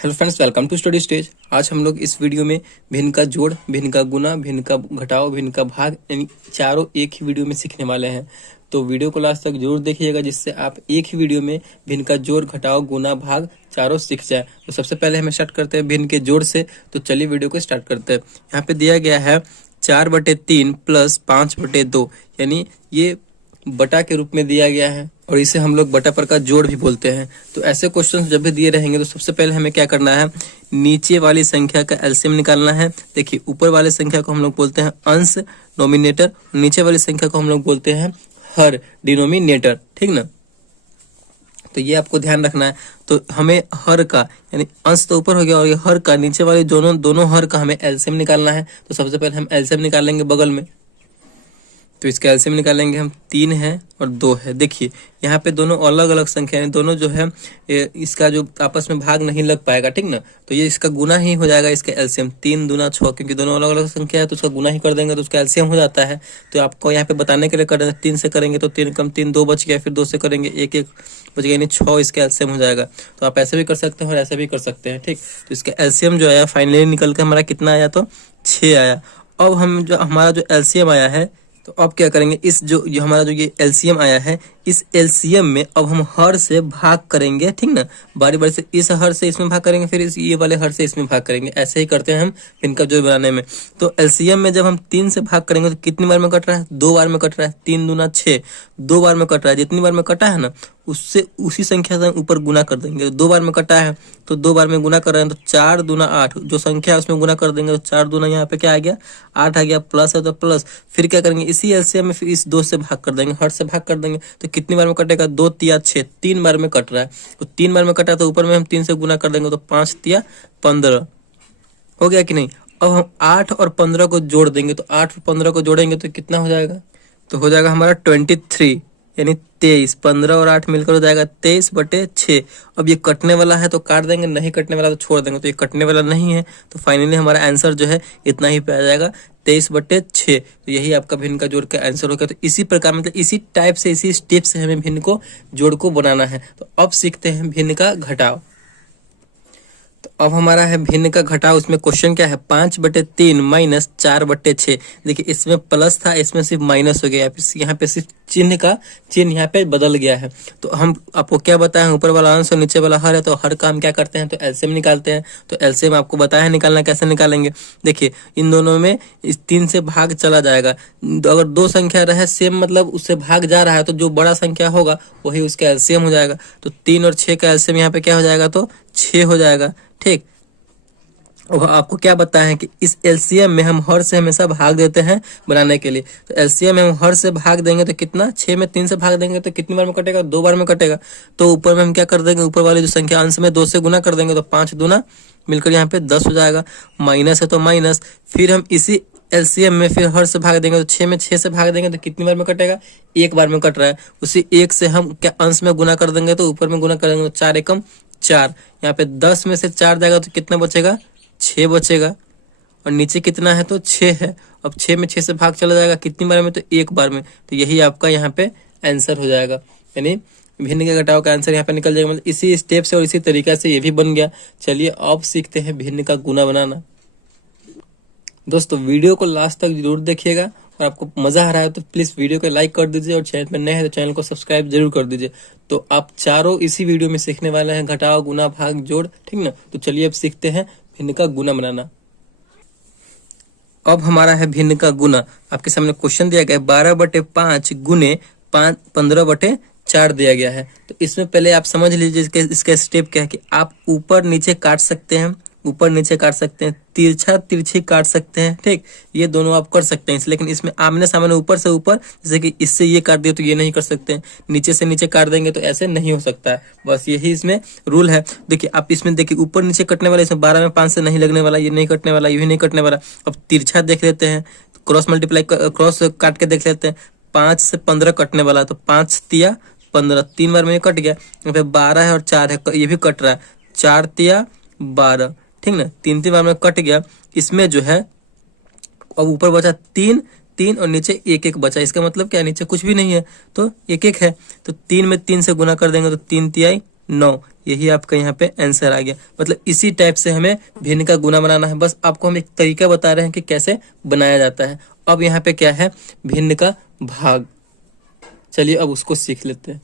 Hello friends, welcome to study stage. आज हम लोग इस वीडियो में भिन्न का जोड़, भिन्न का गुना, भिन्न का घटाव, भिन्न का भाग यानी चारों एक ही वीडियो में सीखने वाले हैं। तो वीडियो को लास्ट तक जरूर देखिएगा, जिससे आप एक ही वीडियो में भिन्न का जोड़, घटाव, गुना, भाग चारों सीख जाए। तो सबसे पहले हम स्टार्ट करते हैं भिन्न के जोड़ से। तो चलिए वीडियो को स्टार्ट करते हैं। यहाँ पे दिया गया है 4/3 प्लस 5/2, यानी ये बटा के रूप में दिया गया है और इसे हम लोग बटा पर का जोड़ भी बोलते हैं। तो ऐसे क्वेश्चंस जब भी दिए रहेंगे तो सबसे पहले हमें क्या करना है, नीचे वाली संख्या का एलसीएम निकालना है। देखिए, ऊपर वाली संख्या को हम लोग बोलते हैं अंश, नोमिनेटर, नीचे वाली संख्या को हम लोग बोलते हैं हर, डिनोमिनेटर। ठीक ना, तो ये आपको ध्यान रखना है। तो हमें हर का यानी अंश तो ऊपर हो गया और ये हर का, नीचे वाले दोनों हर का हमें एलसीएम निकालना है। तो सबसे पहले हम एलसीएम निकालेंगे बगल में। तो इसका एलसीएम निकालेंगे हम, 3 है और 2 है। देखिए यहाँ पे दोनों अलग अलग संख्या है, दोनों जो है इसका जो आपस में भाग नहीं लग पाएगा। ठीक ना, तो ये इसका गुना ही हो जाएगा इसका एलसीएम। 3 दूना 6, क्योंकि दोनों अलग अलग संख्या है तो उसका गुना ही कर देंगे तो उसका एलसीएम हो जाता है। तो आपको यहाँ पे बताने के लिए कर रहे हैं, 3 से करेंगे तो 3 कम 3 2 बच गया, फिर 2 से करेंगे 1 1 बच गया, यानी 6 इसका एलसीएम हो जाएगा। तो आप ऐसे भी कर सकते हैं और ऐसे भी कर सकते हैं। ठीक, तो इसका एलसीएम जो आया फाइनली निकल के हमारा कितना आया, तो 6 आया। अब हम जो हमारा जो एलसीएम आया है, तो अब क्या करेंगे, इस जो हमारा जो ये एलसीएम आया है, इस एलसीएम में अब हम हर से भाग करेंगे। ठीक ना, बारी बारी से इस हर से इसमें भाग करेंगे, फिर इस ये वाले हर से इसमें भाग करेंगे। ऐसे ही करते हैं हम इनका जोड़ बनाने में। तो एलसीएम में जब हम 3 से भाग करेंगे तो कितनी बार में कट रहा है, 2 बार में कट रहा है। 3 दूना 6, 2 बार में कट रहा है। जितनी बार में कटा है ना, उससे उसी संख्या से हम ऊपर गुना कर देंगे। 2 बार में कटा है तो 2 बार में गुना कर रहे हैं, तो 4 दूना 8, जो संख्या है उसमें गुना कर देंगे। तो 4 दूना यहाँ पे क्या आ गया, 8 आ गया, प्लस है तो प्लस। फिर क्या करेंगे, इसी एलसीएम में फिर इस 2 से भाग कर देंगे, हर से भाग कर देंगे। तो कितनी बार में कटेगा, 2 तिया 6, 3 बार में कट रहा है। तो 3 बार में कटा तो ऊपर में हम 3 से गुना कर देंगे, तो 5 तिया 15 हो गया कि नहीं। अब हम 8 और 15 को जोड़ देंगे, तो 8 और 15 को जोड़ेंगे तो कितना हो जाएगा, तो हो जाएगा हमारा 23, यानी 23। 15 और 8 मिलकर हो जाएगा 23/6। अब ये कटने वाला है तो काट देंगे, नहीं कटने वाला तो छोड़ देंगे। तो ये कटने वाला नहीं है, तो फाइनली हमारा आंसर जो है इतना ही पे आ जाएगा, 23/6। तो यही आपका भिन्न का जोड़ का आंसर होगा। तो इसी प्रकार मतलब इसी टाइप से, इसी स्टेप से हमें भिन्न को जोड़ को बनाना है। तो अब सीखते हैं भिन्न का घटाव। तो अब हमारा है भिन्न का घटाव। उसमें क्वेश्चन क्या है, 5/3 माइनस 4/6। देखिए इसमें प्लस था, इसमें सिर्फ माइनस हो गया। यहाँ पे सिर्फ चिन्ह यहाँ पे बदल गया है। तो हम आपको क्या बताए हैं, ऊपर वाला अंश और नीचे वाला हर है, तो हर का हम क्या करते हैं, तो एलसीएम निकालते हैं। तो एलसीएम आपको बताया है निकालना, कैसे निकालेंगे। देखिए इन दोनों में इस 3 से भाग चला जाएगा। अगर 2 संख्या रहे सेम, मतलब उससे भाग जा रहा है, तो जो बड़ा संख्या होगा वही उसका एलसीएम हो जाएगा। तो 3 और 6 का एलसीएम यहाँ पे क्या हो जाएगा, तो 6 हो जाएगा। ठीक, और आपको क्या बताया है कि इस एलसीएम में हम हर से हमेशा भाग देते हैं बनाने के लिए। तो एलसीएम में हम हर से भाग देंगे तो कितना, 6 में 3 से भाग देंगे तो कितनी बार में कटेगा, 2 बार में कटेगा। तो ऊपर में हम क्या कर देंगे, ऊपर वाली जो संख्या अंश में 2 से गुना कर देंगे, तो 5 दूना मिलकर यहाँ पे 10 हो जाएगा। माइनस है तो माइनस, फिर हम इसी एलसीएम में फिर हर से भाग देंगे, तो 6 में 6 से भाग देंगे तो कितनी बार में कटेगा, 1 बार में कट रहा है। उसी 1 से हम क्या अंश में गुना कर देंगे, तो ऊपर में गुना करेंगे, तो 4 एकम 4। यहाँ पे 10 में से 4 जाएगा तो कितना बचेगा, 6 बचेगा। और नीचे कितना है, तो 6 है। अब 6 में 6 से भाग चला जाएगा कितनी बार में, तो 1 बार में। तो यही आपका यहाँ पे आंसर हो जाएगा, यानी भिन्न के घटाव का आंसर यहाँ पे निकल जाएगा। मतलब इसी स्टेप से और इसी तरीका से ये भी बन गया। चलिए अब सीखते हैं भिन्न का गुना बनाना। दोस्तों वीडियो को लास्ट तक जरूर देखिएगा, और आपको मजा आ रहा है तो प्लीज वीडियो को लाइक कर दीजिए, और चैनल पर नए हैं तो चैनल को सब्सक्राइब जरूर कर दीजिए। तो आप चारों इसी वीडियो में सीखने वाले हैं, घटाव, गुना, भाग, जोड़। ठीक ना, तो चलिए अब सीखते हैं भिन्न का गुना बनाना। अब हमारा है भिन्न का गुना। आपके सामने क्वेश्चन दिया गया है, 12/5 गुने 15/4 दिया गया है। तो इसमें पहले आप समझ लीजिए इसका स्टेप क्या है, कि आप ऊपर नीचे काट सकते हैं, ऊपर नीचे काट सकते हैं, तिरछा तिरछी काट सकते हैं। ठीक, ये दोनों आप कर सकते हैं। लेकिन इसमें आमने सामने ऊपर से ऊपर, जैसे कि इससे ये काट दिया तो ये नहीं कर सकते हैं, नीचे से नीचे काट देंगे तो ऐसे नहीं हो सकता है। बस यही इसमें रूल है। देखिए आप इसमें देखिए ऊपर नीचे कटने वाला, इसमें 12 में 5 से नहीं लगने वाला, ये नहीं कटने वाला, ये भी नहीं कटने वाला। अब तिरछा देख लेते हैं, क्रॉस मल्टीप्लाई क्रॉस काट के देख लेते हैं। 5 से 15 कटने वाला, तो 5 तिया 15, 3 बार में कट गया। फिर 12 है और 4 है, ये भी कट रहा है, 4 तिया 12। ठीक ना, 3 बार में कट गया। इसमें जो है अब ऊपर बचा 3 और नीचे 1 बचा। इसका मतलब क्या, नीचे कुछ भी नहीं है तो 1 है। तो 3 में 3 से गुना कर देंगे तो 3 तियाई 9। यही आपका यहाँ पे आंसर आ गया। मतलब इसी टाइप से हमें भिन्न का गुना बनाना है। बस आपको हम एक तरीका बता रहे हैं कि कैसे बनाया जाता है। अब यहाँ पे क्या है, भिन्न का भाग। चलिए अब उसको सीख लेते हैं।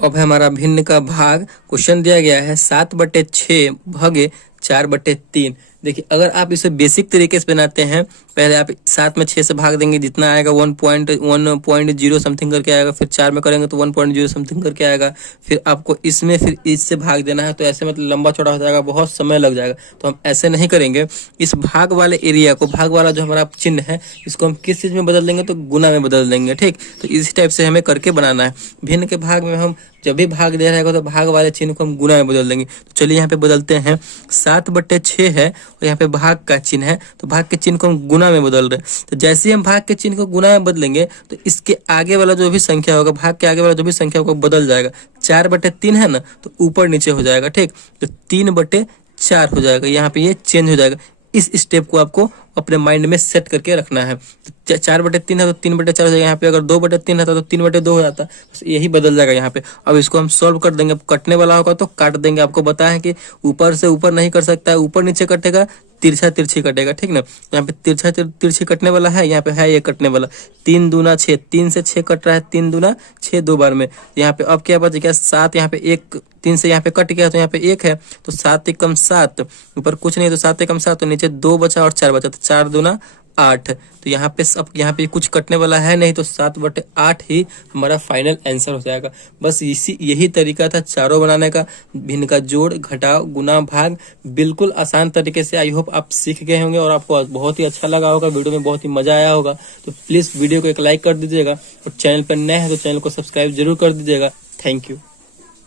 अब है हमारा भिन्न का भाग। क्वेश्चन दिया गया है 7/6 भागे 4/3। देखिए अगर आप इसे बेसिक तरीके से बनाते हैं, पहले आप 7 में 6 से भाग देंगे, जितना आएगा 1.0 समथिंग करके आएगा। फिर 4 में करेंगे तो 1.0 समथिंग करके आएगा। फिर आपको इसमें फिर इससे भाग देना है, तो ऐसे मतलब लंबा चौड़ा हो जाएगा, बहुत समय लग जाएगा। तो हम ऐसे नहीं करेंगे। इस भाग वाले एरिया को, भाग वाला जो हमारा चिन्ह है, इसको हम किस चीज में बदल देंगे, तो गुना में बदल देंगे। ठीक, तो इसी टाइप से हमें करके बनाना है। भिन्न के भाग में हम जब भी भाग दे रहेगा तो भाग वाले चिन्ह को हम गुना में बदल देंगे। तो चलिए यहाँ पे बदलते हैं। 7/6 है और यहाँ पे भाग का चिन्ह है, तो भाग के चिन्ह को हम गुना में बदल रहे हैं। तो जैसे ही हम भाग के चिन्ह को गुना में बदलेंगे तो इसके आगे वाला जो भी संख्या होगा, भाग के आगे वाला जो भी संख्या होगा बदल जाएगा। 4/3 है ना, तो ऊपर नीचे हो जाएगा। ठीक, तो 3/4 हो जाएगा। यहाँ पे ये चेंज हो जाएगा। इस स्टेप को आपको अपने माइंड में सेट करके रखना है। 4/3 है तो 3/4 हो जाएगा। यहाँ पे अगर 2/3 है तो 3/2 हो जाता है। बस यही बदल जाएगा यहाँ पे। अब इसको हम सॉल्व कर देंगे। कटने वाला होगा तो काट देंगे। आपको बताया है कि ऊपर से ऊपर नहीं कर सकता है, ऊपर नीचे कटेगा, तिरछा तिरछी कटेगा। ठीक ना, यहाँ पे तिरछा तिरछी कटने वाला है, यहाँ पे है ये कटने वाला। 3 दूना 6, 3 से 6 कट रहा है, 3 दूना 6 दो बार में। यहाँ पे अब क्या बच गया, 7। यहाँ पे 1, 3 से यहाँ पे कट गया तो यहाँ पे 1 है, तो 7 एकम 7, ऊपर कुछ नहीं तो 7 एकम 7, तो नीचे 2 बचा और 4 बचा, तो 4 दूना 8। तो यहाँ पे सब, यहाँ पे कुछ कटने वाला है नहीं, तो 7/8 ही हमारा फाइनल आंसर हो जाएगा। बस यही तरीका था चारों बनाने का। भिन्न का जोड़, घटाव, गुना, भाग, बिल्कुल आसान तरीके से। आई होप आप सीख गए होंगे और आपको बहुत ही अच्छा लगा होगा, वीडियो में बहुत ही मजा आया होगा। तो प्लीज वीडियो को एक लाइक कर दीजिएगा और चैनल पर नए हैं तो चैनल को सब्सक्राइब जरूर कर दीजिएगा। Thank you.